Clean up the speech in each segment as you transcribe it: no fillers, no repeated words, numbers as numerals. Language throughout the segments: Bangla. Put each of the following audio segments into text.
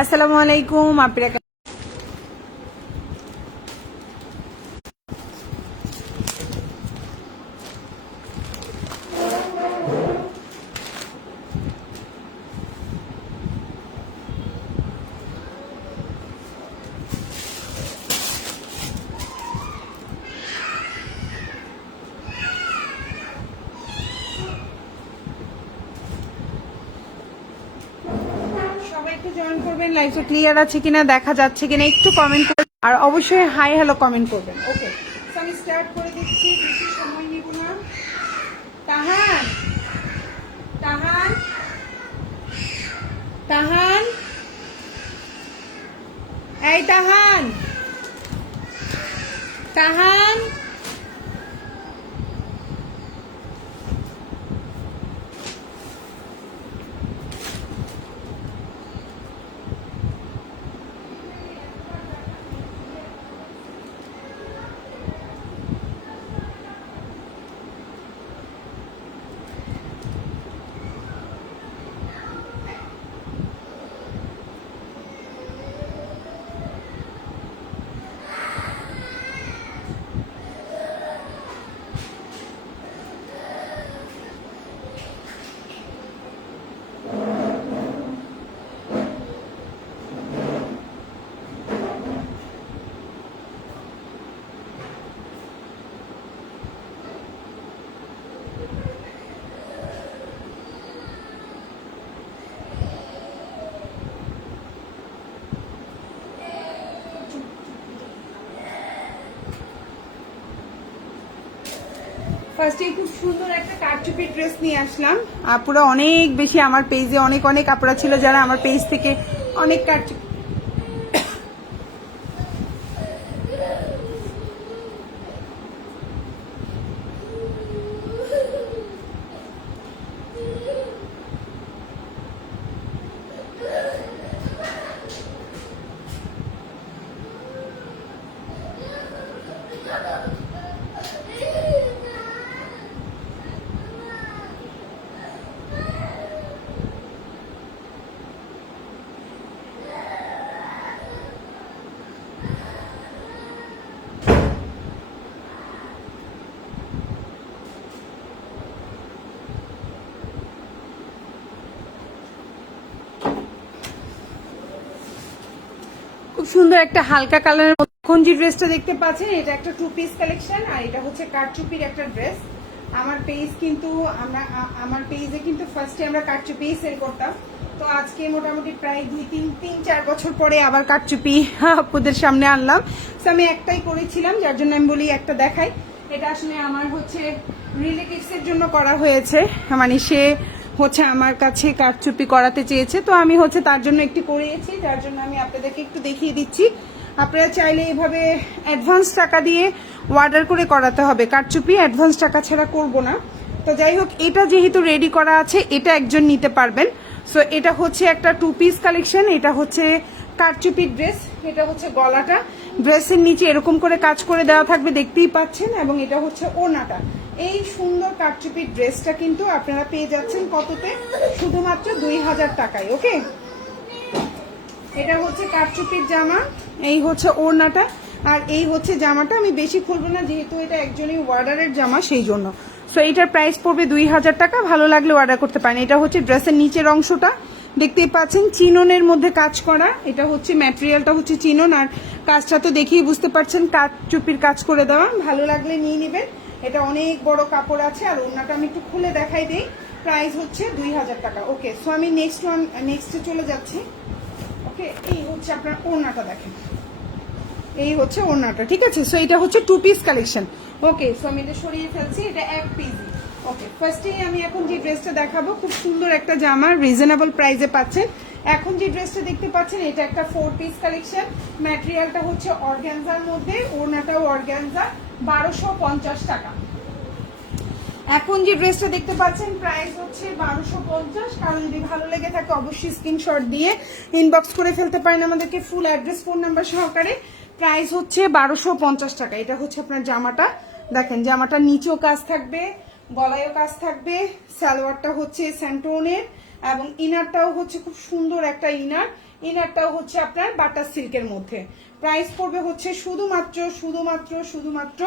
আসসালামু আলাইকুম আপনারা সবাই একটু জয়েন করবেন। লাইভটা ক্লিয়ার আছে কিনা, দেখা যাচ্ছে কিনা একটু কমেন্ট করবেন, আর অবশ্যই হাই হ্যালো কমেন্ট করবেন। ওকে, তো আমি স্টার্ট করে দিচ্ছি, বেশি সময় নিব না। তাহান তাহান তাহান এই তাহান তাহান ফার্স্টে খুব সুন্দর একটা কারচুপি ড্রেস নিয়ে আসলাম। আপুরা অনেক বেশি আমার পেজে অনেক অনেক আপুরা ছিল যারা আমার পেজ থেকে অনেক কারচুপি খুব সুন্দর একটা হালকা কালারের এখন যে ড্রেসটা দেখতে পাচ্ছেন এটা একটা 2 পিস কালেকশন, আর এটা হচ্ছে কারচুপির একটা ড্রেস। আমার পেজ কিন্তু আমার পেজে কিন্তু ফার্স্টে আমরা কারচুপি সেল করতাম, তো আজকে মোটামুটি প্রায় 2-3-4 বছর পরে আবার কারচুপি আপনাদের সামনে আনলাম। তো আমি একটাই করেছিলাম, যার জন্য আমি বলি একটা দেখাই। এটা আসলে আমার হচ্ছে রিলেটিভস এর জন্য করা হয়েছে, মানে সে হচ্ছে আমার কাছে কারচুপি করাতে চেয়েছে, তো আমি হচ্ছে তার জন্য একটি করিয়েছি, যার জন্য আমি আপনাদেরকে একটু দেখিয়ে দিচ্ছি। আপনারা চাইলে এভাবে অ্যাডভান্স টাকা দিয়ে অর্ডার করে করাতে হবে, কারচুপি অ্যাডভান্স টাকা ছাড়া করব না। তো যাই হোক, এটা যেহেতু রেডি করা আছে এটা একজন নিতে পারবেন। সো এটা হচ্ছে একটা 2 পিস কালেকশন, এটা হচ্ছে কারচুপির ড্রেস। এটা হচ্ছে গলাটা, ড্রেসের নিচে এরকম করে কাজ করে দেওয়া থাকবে, দেখতেই পাচ্ছেন, এবং এটা হচ্ছে ওড়নাটা। এই সুন্দর কারচুপির ড্রেসটা কিন্তু আপনারা পেয়ে যাচ্ছেন কততে? শুধুমাত্র 2000 টাকায়। ওকে, এটা হচ্ছে কারচুপির জামা, এই হচ্ছে ওড়নাটা, আর এই হচ্ছে জামাটা। আমি বেশি খুলবো না যেহেতু এটা একজনই অর্ডারের জামা, সেই জন্য। সো এটার প্রাইস পড়বে 2000 টাকা। ভালো লাগলে অর্ডার করতে পারেন। এটা হচ্ছে ড্রেসের নিচের অংশটা, দেখতেই পাচ্ছেন চিননের মধ্যে কাজ করা। এটা হচ্ছে ম্যাটেরিয়ালটা হচ্ছে চিনন, আর কাজটা তো দেখেই বুঝতে পারছেন কারচুপির কাজ করে দেওয়া। ভালো লাগলে নিয়ে নেবেন। এটা অনেক বড় কাপড় আছে, আর ওড়নাটা আমি একটু খুলে দেখাই দিই। প্রাইস হচ্ছে 2000 টাকা। ওকে, সো আমি নেক্সটে চলে যাচ্ছি। ওকে, এই হচ্ছে আপনার ওড়নাটা, দেখেন এই হচ্ছে ওড়নাটা, ঠিক আছে। সো এটা হচ্ছে 2 পিস কালেকশন। ওকে, সো আমি এটা সরিয়ে ফেলছি, এটা 1 পিস। ওকে, ফার্স্টেই আমি এখন যে ড্রেসটা দেখাবো, খুব সুন্দর একটা জামা, রিজনেবল প্রাইসে পাচ্ছেন। এখন যে ড্রেসটা দেখতে পাচ্ছেন এটা একটা 4 পিস কালেকশন। ম্যাটেরিয়ালটা হচ্ছে অর্গানজার মধ্যে, ওড়নাটাও অর্গানজা, 1250 টাকা। এখন যে ড্রেসটা দেখতে পাচ্ছেন প্রাইস হচ্ছে 1250। কারণ যদি ভালো লেগে থাকে অবশ্যই স্ক্রিনশট দিয়ে ইনবক্স করে ফেলতে পারেন আমাদেরকে, ফুল অ্যাড্রেস ফোন নাম্বার সহকারে। প্রাইস হচ্ছে 1250 টাকা। এটা হচ্ছে আপনার জামাটা, দেখেন জামাটা নিচেও কাজ থাকবে, গলায়ও কাজ থাকবে। সালোয়ারটা হচ্ছে স্যান্টোনের, এবং ইনারটাও হচ্ছে খুব সুন্দর একটা ইনার। ইনারটাও হচ্ছে আপনার বাটার সিল্কের মধ্যে। প্রাইস পড়বে হচ্ছে শুধুমাত্র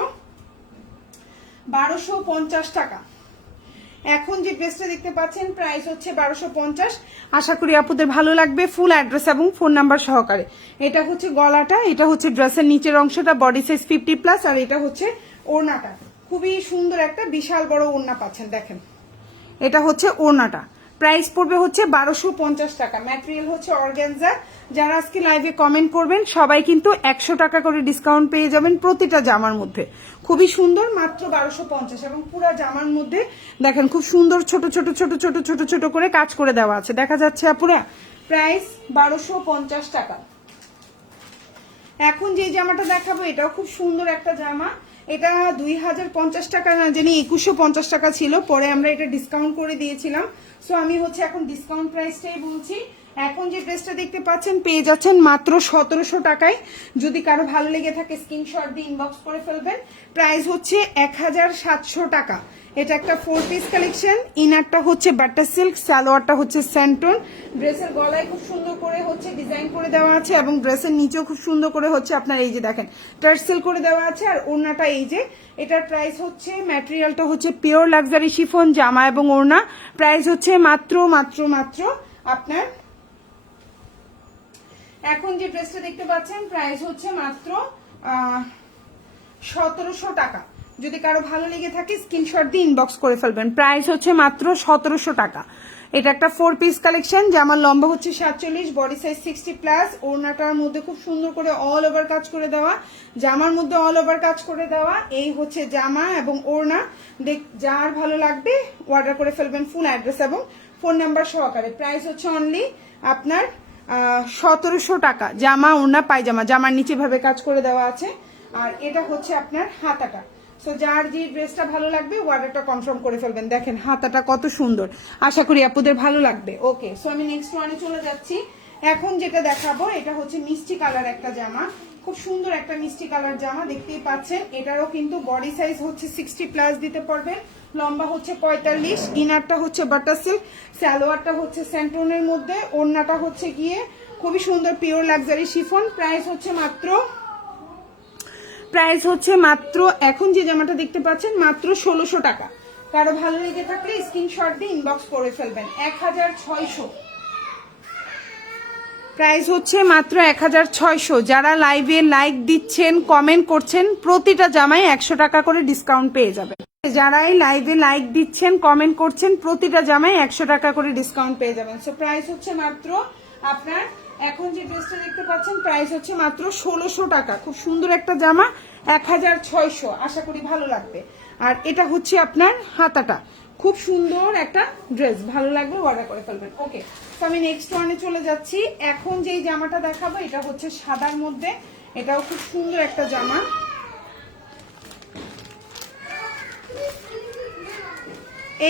1250 টাকা। এখন যে ড্রেসটা দেখতে পাচ্ছেন প্রাইস হচ্ছে 1250। আশা করি আপুদের ভালো লাগবে। ফুল অ্যাড্রেস এবং ফোন নাম্বার সহকারে। এটা হচ্ছে গলাটা, এটা হচ্ছে ড্রেসের নিচের অংশটা, বডি সাইজ 50+, আর এটা হচ্ছে ওড়নাটা। খুবই সুন্দর একটা বিশাল বড় ওড়না পাচ্ছেন, দেখেন এটা হচ্ছে ওড়নাটা। প্রাইস পড়বে হচ্ছে 1250 টাকা। ম্যাটেরিয়াল হচ্ছে অর্গানজা। যারা আজকে লাইভে কমেন্ট করবেন সবাই কিন্তু 100 টাকা করে ডিসকাউন্ট পেয়ে যাবেন প্রতিটা জামার মধ্যে। খুবই সুন্দর, মাত্র 1250। এবং পুরো জামার মধ্যে দেখেন খুব সুন্দর ছোট ছোট ছোট ছোট ছোট ছোট করে কাজ করে দেওয়া আছে, দেখা যাচ্ছে আপুরা। প্রাইস 1250 টাকা। এখন যে জামাটা দেখাবো এটাও খুব সুন্দর একটা জামা। এটা 2050 টাকা না জানি 2150 টাকা ছিল, পরে আমরা এটা ডিসকাউন্ট করে দিয়েছিলাম। সো আমি হচ্ছে এখন ডিসকাউন্ট প্রাইসটাই বলছি। এখন যে ড্রেসটা দেখতে পাচ্ছেন পেয়ে যাচ্ছেন মাত্র 1700 টাকায়। যদি কারো ভালো লেগে থাকে স্ক্রিনশট দিয়ে ইনবক্স করে ফেলবেন। প্রাইস হচ্ছে 1700 টাকা। এটা একটা 4 পিস কালেকশন। ইনারটা হচ্ছে বাটার সিল্ক, সালোয়ারটা হচ্ছে স্যান্টন। ড্রেসের গলায় খুব সুন্দর করে হচ্ছে ডিজাইন করে দেওয়া আছে এবং ড্রেসের নিচেও খুব সুন্দর করে হচ্ছে আপনার এই যে দেখেন টার্সেল করে দেওয়া আছে। আর ওড়নাটা এই যে, এটার প্রাইস হচ্ছে, ম্যাটেরিয়ালটা হচ্ছে পিওর লাক্সারি শিফন জামা এবং ওড়না। প্রাইস হচ্ছে মাত্র আপনার, এখন যে ড্রেসটা দেখতে পাচ্ছেন প্রাইস হচ্ছে মাত্র 1700 টাকা। যদি কারো ভালো লেগে থাকে স্ক্রিনশট দিয়ে ইনবক্স করে ফেলবেন। প্রাইস হচ্ছে মাত্র 1700 টাকা। এটা একটা 4 পিস কালেকশন। জামার লম্বা হচ্ছে 47, বডি সাইজ 60+। ওড়নাটার মধ্যে খুব সুন্দর করে অল ওভার কাজ করে দেওয়া, জামার মধ্যে অল ওভার কাজ করে দেওয়া। এই হচ্ছে জামা এবং ওড়না। যার ভালো লাগবে অর্ডার করে ফেলবেন ফুল অ্যাড্রেস এবং ফোন নাম্বার সহকারে। প্রাইস হচ্ছে অনলি আপনার 1700 টাকা। জামা ওড়না পায়জামা, জামার নিচে ভাবে কাজ করে দেওয়া আছে। আর এটা হচ্ছে আপনার হাতাটা। সো যার যে ড্রেসটা ভালো লাগবে অর্ডারটা কনফার্ম করে ফেলবেন। দেখেন হাতাটা কত সুন্দর, আশা করি আপুদের ভালো লাগবে। ওকে, সো আমি নেক্সট ওয়ানে চলে যাচ্ছি। এখন যেটা দেখাবো এটা হচ্ছে মিষ্টি কালার একটা জামা। খুব সুন্দর একটা মিষ্টি কালার জামা, দেখতেই পাচ্ছেন। এটারও কিন্তু বডি সাইজ হচ্ছে 60+ দিতে পারবেন, লম্বা হচ্ছে 45। ইনারটা হচ্ছে বাটার সিল্ক, সালোয়ারটা হচ্ছে স্যান্টনের মধ্যে, ওড়নাটা হচ্ছে গিয়ে খুবই সুন্দর পিওর লাক্সারি শিফন। প্রাইস হচ্ছে মাত্র এখন যে জামাটা দেখতে পাচ্ছেন মাত্র 1600 টাকা। কারো ভালো লেগে থাকলে স্ক্রিনশট দিয়ে ইনবক্স করে ফেলবেন। 1600 প্রাইস হচ্ছে মাত্র 1600। যারা লাইভে লাইক দিচ্ছেন কমেন্ট করছেন প্রতিটা জামায় 100 টাকা করে ডিসকাউন্ট পেয়ে যাবেন। যারাই লাইভে লাইক দিচ্ছেন কমেন্ট করছেন প্রতিটা জামায় 100 টাকা করে ডিসকাউন্ট পেয়ে যাবেন। সো প্রাইস হচ্ছে মাত্র আপনার, এখন যে ড্রেসটা দেখতে পাচ্ছেন প্রাইস হচ্ছে মাত্র 1600 টাকা। খুব সুন্দর একটা জামা, 1600। আশা করি ভালো লাগবে। আর এটা হচ্ছে আপনার হাতাটা, খুব সুন্দর একটা ড্রেস, ভালো লাগবে অর্ডার করে ফেলবেন। ওকে, তো আমি নেক্সট ওয়ানে চলে যাচ্ছি। এখন যেই জামাটা দেখাবো এটা হচ্ছে সাদার মধ্যে। এটাও খুব সুন্দর একটা জামা।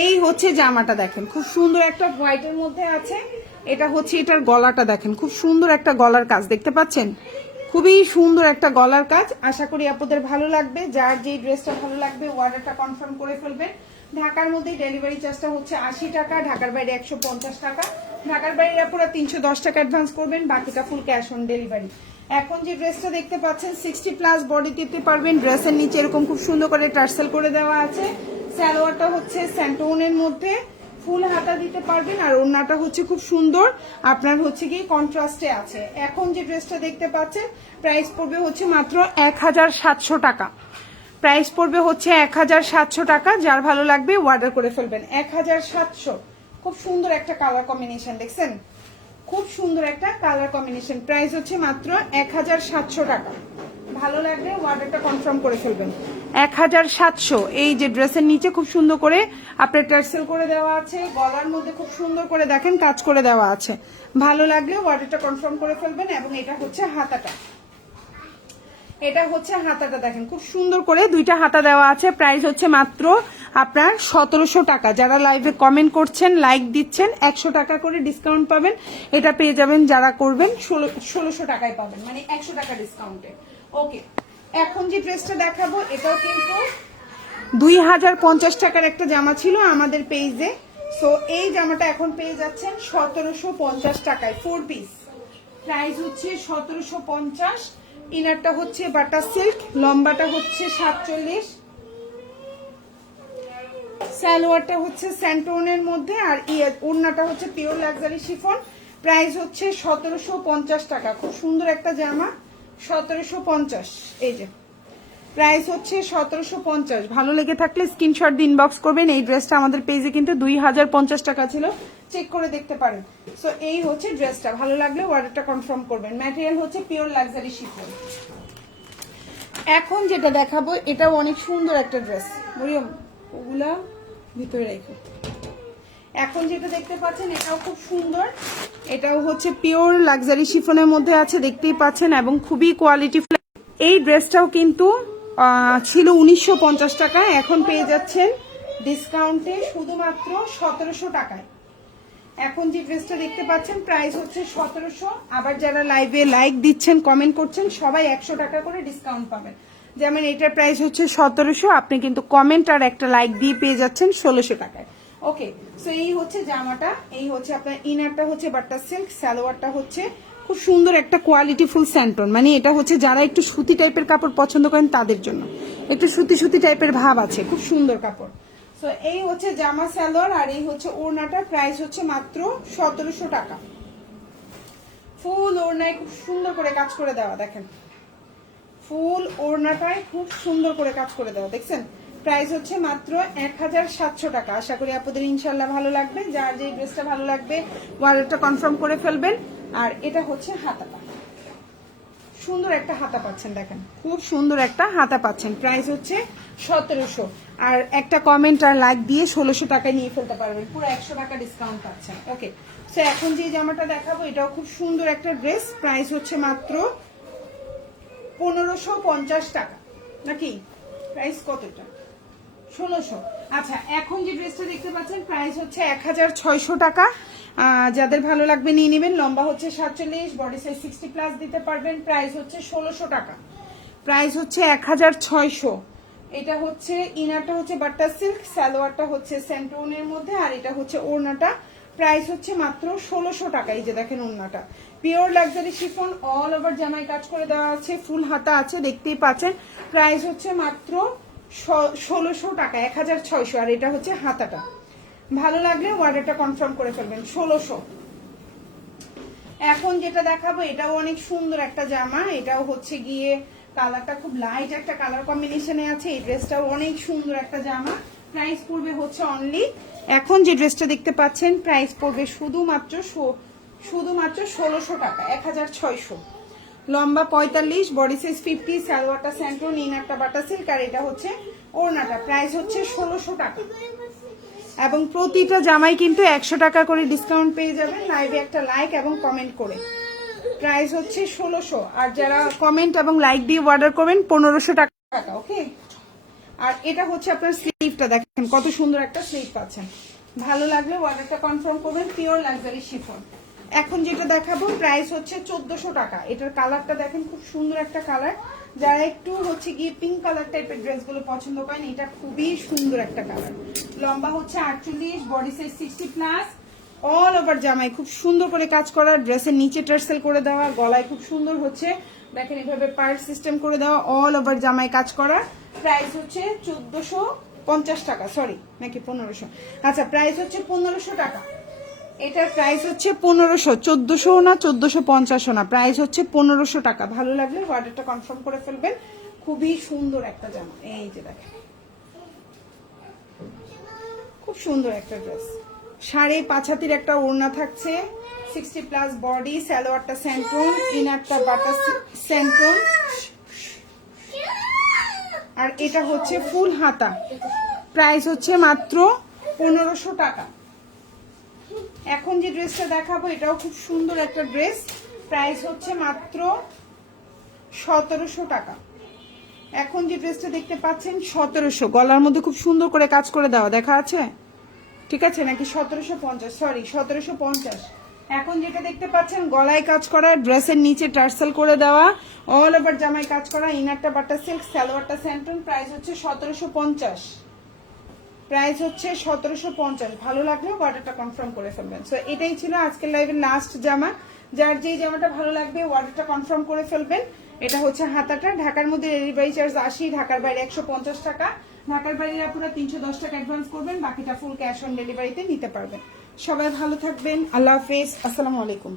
এই হচ্ছে জামাটা, দেখেন খুব সুন্দর একটা হোয়াইটের মধ্যে আছে। এটা হচ্ছে এটার গলাটা, দেখেন খুব সুন্দর একটা গলার কাজ দেখতে পাচ্ছেন, খুবই সুন্দর একটা গলার কাজ। আশা করি আপনাদের ভালো লাগবে। যার যেই ড্রেসটা ভালো লাগবে অর্ডারটা কনফার্ম করে ফেলবেন। ঢাকার মধ্যে ডেলিভারি চার্জটা হচ্ছে 80 টাকা, ঢাকার বাইরে 150 টাকা। ঢাকার বাইরে আপনারা 310 টাকা অ্যাডভান্স করবেন, বাকিটা ফুল ক্যাশ অন ডেলিভারি। এখন যে ড্রেসটা দেখতে পাচ্ছেন 60+ বডি দিতে পারবেন। ড্রেসের নিচে এরকম খুব সুন্দর করে টার্সেল করে দেওয়া আছে। সালোয়ারটা হচ্ছে স্যান্টোনের মধ্যে, ফুল হাতা দিতে পারবেন। আর ওড়নাটা হচ্ছে খুব সুন্দর আপনার হচ্ছে কি কন্ট্রাস্টে আছে। এখন যে ড্রেসটা দেখতে পাচ্ছেন প্রাইস পড়বে হচ্ছে মাত্র 1700 টাকা। প্রাইস পড়বে হচ্ছে 1700 টাকা। যার ভালো লাগবে অর্ডার করে ফেলবেন। 1700, খুব সুন্দর একটা কালার কম্বিনেশন, দেখছেন খুব সুন্দর একটা কালার কম্বিনেশন। প্রাইস হচ্ছে মাত্র 1700 টাকা। ভালো লাগবে অর্ডারটা কনফার্ম করে ফেলবেন। 1700। এই যে ড্রেসের নিচে খুব সুন্দর করে আপনার টার্সেল করে দেওয়া আছে, গলার মধ্যে খুব সুন্দর করে দেখেন কাজ করে দেওয়া আছে। ভালো লাগলে অর্ডারটা কনফার্ম করে ফেলবেন। এবং এটা হচ্ছে হাতাটা, এটা হচ্ছে হাতাটা, দেখেন খুব সুন্দর করে দুইটা হাতা দেওয়া আছে। প্রাইস হচ্ছে মাত্র আপনার 1700 টাকা। যারা লাইভে কমেন্ট করছেন লাইক দিচ্ছেন 100 টাকা করে ডিসকাউন্ট পাবেন। এটা পেয়ে যাবেন যারা করবেন 1600 টাকায় পাবেন, মানে 100 টাকা ডিসকাউন্টে। ওকে, এখন যে ড্রেসটা দেখাবো এটাও কিন্তু 2050 টাকার একটা জামা ছিল আমাদের পেজে। সো এই জামাটা এখন পেয়ে যাচ্ছেন 1750 টাকায়। 4 পিস প্রাইস হচ্ছে 1750। ইনারটা হচ্ছে বাটার সিল্ক, লম্বাটা হচ্ছে 47, সালোয়ারটা হচ্ছে স্যান্টোনের মধ্যে, আর ওড়নাটা হচ্ছে পিওর লাক্সারি শিফন। প্রাইস হচ্ছে 1750 টাকা। খুব সুন্দর একটা জামা, 1750। এই যে প্রাইস হচ্ছে 1750। ভালো লেগে থাকলে স্ক্রিনশট দিয়ে ইনবক্স করবেন। এই ড্রেসটা আমাদের পেজে কিন্তু 2050 টাকা ছিল, চেক করে দেখতে পারেন। সো এই হচ্ছে ড্রেসটা, ভালো লাগলে অর্ডারটা কনফার্ম করবেন। ম্যাটেরিয়াল হচ্ছে পিওর লাক্সারি শিফন। এখন যেটা দেখাবো এটাও অনেক সুন্দর একটা ড্রেস, মরিয়ম ওগুলা ভিতরে রেখো। এখন যেটা দেখতে পাচ্ছেন এটাও খুব সুন্দর, এটাও হচ্ছে পিওর লাক্সারি শিফনের মধ্যে আছে, দেখতেই পাচ্ছেন, এবং খুবই কোয়ালিটিফুল। এই ড্রেসটাও কিন্তু ছিল 1950 টাকায়, এখন পেয়ে যাচ্ছেন ডিসকাউন্টে শুধুমাত্র 1700 টাকায়। এখন যে ড্রেসটা দেখতে পাচ্ছেন প্রাইস হচ্ছে 1700। আবার যারা লাইভে লাইক দিচ্ছেন, কমেন্ট করছেন, সবাই 100 টাকা করে ডিসকাউন্ট পাবেন। যেমন এটার প্রাইস হচ্ছে 1700, আপনি কিন্তু কমেন্ট আর একটা লাইক দিয়ে পেয়ে যাচ্ছেন 1600 টাকায়। ওকে, সো এই হচ্ছে জামাটা, এই হচ্ছে আপনার ইনারটা হচ্ছে বাটার সিল্ক, সালোয়ারটা হচ্ছে খুব সুন্দর একটা কোয়ালিটিফুল স্যান্টন, মানে এটা হচ্ছে যারা একটু সুতি টাইপের কাপড় পছন্দ করেন তাদের জন্য, একটু সুতি সুতি টাইপের ভাব আছে, খুব সুন্দর কাপড়। সো এই হচ্ছে জামা সালোয়ার, আর এই হচ্ছে ওড়নাটা, প্রাইস হচ্ছে মাত্র 1700 টাকা। ফুল ওড়নায় খুব সুন্দর করে কাজ করে দেওয়া, দেখেন ফুল ওড়নাটায় খুব সুন্দর করে কাজ করে দেওয়া, দেখছেন। প্রাইস হচ্ছে মাত্র 1700 টাকা। আশা করি আপনাদের ইনশাল্লাহ ভালো লাগবে। যার যে ড্রেসটা ভালো লাগবে অর্ডারটা কনফার্ম করে ফেলবেন। আর এটা হচ্ছে হাতাটা, সুন্দর একটা হাতা পাচ্ছেন, দেখেন খুব সুন্দর একটা হাতা পাচ্ছেন। প্রাইস হচ্ছে 1700। আর একটা কমেন্ট আর লাইক দিয়ে 1600 টাকায় নিয়ে ফেলতে পারবেন, পুরো 100 টাকা ডিসকাউন্ট পাচ্ছেন। ওকে, সো এখন যে জামাটা দেখাবো এটাও খুব সুন্দর একটা ড্রেস, প্রাইস হচ্ছে মাত্র 1550 টাকা। নাকি প্রাইস কতটা? 1600। আচ্ছা, এখন যে ড্রেসটা দেখতে পাচ্ছেন প্রাইস হচ্ছে 1600 টাকা। যাদের ভালো লাগবে নিয়ে নেবেন। লম্বা হচ্ছে 47, বডি সাইজ 60+ দিতে পারবেন। প্রাইস হচ্ছে 1600 টাকা। প্রাইস হচ্ছে 1600। এটা হচ্ছে ইনারটা হচ্ছে বাটার সিল্ক, সালোয়ারটা হচ্ছে স্যান্টোনের মধ্যে, আর এটা হচ্ছে ওড়নাটা। প্রাইস হচ্ছে মাত্র 1600 টাকা। এই যে দেখেন ওড়নাটা pure luxury chiffon, all over জামায় কাজ করে দেওয়া আছে, ফুল হাতা আছে, দেখতেই পাচ্ছেন। প্রাইস হচ্ছে মাত্র 1600 টাকা, 1600। আর এটা হচ্ছে হাতাটা, ভালো লাগলে অর্ডারটা কনফার্ম করে ফেলবেন, 1600। এখন যেটা দেখাবো এটাও অনেক সুন্দর একটা জামা, এটাও হচ্ছে গিয়ে কালারটা খুব লাইট একটা কালার কম্বিনেশনে আছে। এই ড্রেসটাও অনেক সুন্দর একটা জামা। প্রাইস পড়বে হচ্ছে অনলি, এখন যে ড্রেসটা দেখতে পাচ্ছেন প্রাইস পড়বে শুধুমাত্র 1600 টাকা, 1600। লম্বা 45, বডি সাইজ 50, সালোয়ারটা স্যান্টোন, ইনারটা বাটা সিল্ক, আর এটা হচ্ছে ওড়নাটা। প্রাইস হচ্ছে 1600 টাকা। এবং প্রতিটা জামাই কিন্তু 100 টাকা করে ডিসকাউন্ট পেয়ে যাবেন লাইভে একটা লাইক এবং কমেন্ট করে। প্রাইস হচ্ছে 1600। আর যারা কমেন্ট এবং লাইক দিয়ে অর্ডার করবেন 1500 টাকা। ওকে, আর এটা হচ্ছে আপনার স্লিভটা, দেখেন কত সুন্দর একটা স্লিভ পাচ্ছেন। ভালো লাগলে অর্ডারটা কনফার্ম করবেন, পিওর লাক্সারি শিফন। এখন যেটা দেখাবো প্রাইস হচ্ছে 1400 টাকা। এটার কালারটা দেখেন খুব সুন্দর একটা কালার, যারা একটু হচ্ছে গিয়ে পিঙ্ক কালার টাইপের ড্রেসগুলো পছন্দ করেন, এটা খুবই সুন্দর একটা কালার। লম্বা হচ্ছে 48, বডি সাইজ 60+, অল ওভার জামাই খুব সুন্দর করে কাজ করা, ড্রেসের নিচে টার্সেল করে দেওয়া, গলায় খুব সুন্দর হচ্ছে দেখেন এভাবে পার্ট সিস্টেম করে দেওয়া, অল ওভার জামাই কাজ করা। প্রাইস হচ্ছে 1450 টাকা, সরি নাকি 1500। আচ্ছা, প্রাইস হচ্ছে 1500 টাকা। এটার প্রাইস হচ্ছে 1500, 1400 না 1450 না, প্রাইস হচ্ছে 1500 টাকা। ভালো লাগলে অর্ডারটা কনফার্ম করে ফেলবেন, খুবই সুন্দর একটা জামা। এই যে দেখেন খুব সুন্দর একটা ড্রেস, 5.5 হাতের একটা ওড়না থাকছে, 60+ বডি, সালোয়ারটা স্যান্টোন, ইনারটা বাটা স্যান্টোন, আর এটা হচ্ছে ফুল হাতা। প্রাইস হচ্ছে মাত্র 1500 টাকা। এখন যে ড্রেসটা দেখাবো এটাও খুব সুন্দর একটা ড্রেস, প্রাইস হচ্ছে মাত্র 1700 টাকা। এখন যে ড্রেসটা দেখতে পাচ্ছেন 1700, গলার মধ্যে খুব সুন্দর করে কাজ করে দেওয়া, দেখা আছে ঠিক আছে নাকি 1750, সরি 1750। এখন যেটা দেখতে পাচ্ছেন গলায় কাজ করা, ড্রেসের নিচে টার্সেল করে দেওয়া, অল ওভার জামাই কাজ করা, ইনারটা বাটা সিল্ক, সালোয়ারটা স্যান্টন। প্রাইস হচ্ছে 1750। প্রাইস হচ্ছে 1750। ভালো লাগলেও অর্ডারটা কনফার্ম করে ফেলবেন। সো এটাই ছিল আজকের লাইভের লাস্ট জামা। যার যে জামাটা ভালো লাগবে অর্ডারটা কনফার্ম করে ফেলবেন। এটা হচ্ছে হাতাটা। ঢাকার মধ্যে ডেলিভারি চার্জ 80, ঢাকার বাইরে 150 টাকা। ঢাকার বাইরে আপনারা 310 টাকা অ্যাডভান্স করবেন, বাকিটা ফুল ক্যাশ অন ডেলিভারিতে নিতে পারবেন। সবাই ভালো থাকবেন, আল্লাহ হাফেজ, আসসালামু আলাইকুম।